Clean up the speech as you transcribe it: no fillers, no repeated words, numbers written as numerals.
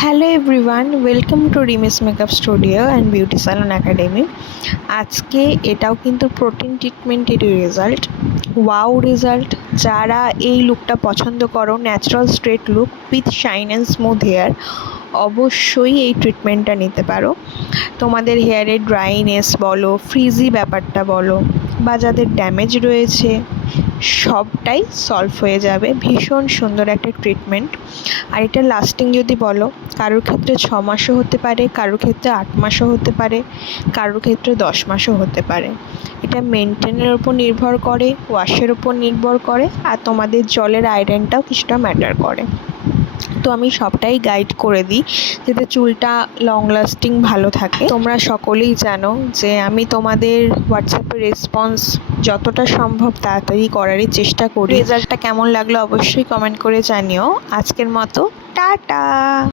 Hello everyone, welcome to Rimi's makeup studio and beauty salon academy. আজকে এটাও কিন্তু protein ট্রিটমেন্টেরই রেজাল্ট, ওয়াও রেজাল্ট। যারা এই লুকটা পছন্দ করো, natural straight look with shine and smooth hair, অবশ্যই এই ট্রিটমেন্টটা নিতে পারো। তোমাদের হেয়ারে ড্রাইনেস বলো, ফ্রিজি ব্যাপারটা বলো, বা যাদের ড্যামেজ রয়েছে, সবটাই সলভ হয়ে যাবে। ভীষণ সুন্দর একটা ট্রিটমেন্ট। আর এটা লাস্টিং যদি বলো, কারোর ক্ষেত্রে 6 মাসও হতে পারে, কারোর ক্ষেত্রে 8 মাসও হতে পারে, কারোর ক্ষেত্রে 10 মাসও হতে পারে। এটা মেনটেনের ওপর নির্ভর করে, ওয়াশের ওপর নির্ভর করে, আর তোমাদের জলের আয়রনটাও কিছুটা ম্যাটার করে। তো আমি সবটাই গাইড করে দিই যাতে চুলটা লং লাস্টিং ভালো থাকে। তোমরা সকলেই জানো যে আমি তোমাদের হোয়াটসঅ্যাপে রেসপন্স যতটা সম্ভব তাড়াতাড়ি করারই চেষ্টা করি। রেজাল্টটা কেমন লাগলো অবশ্যই কমেন্ট করে জানিও। আজকের মতো টাটা।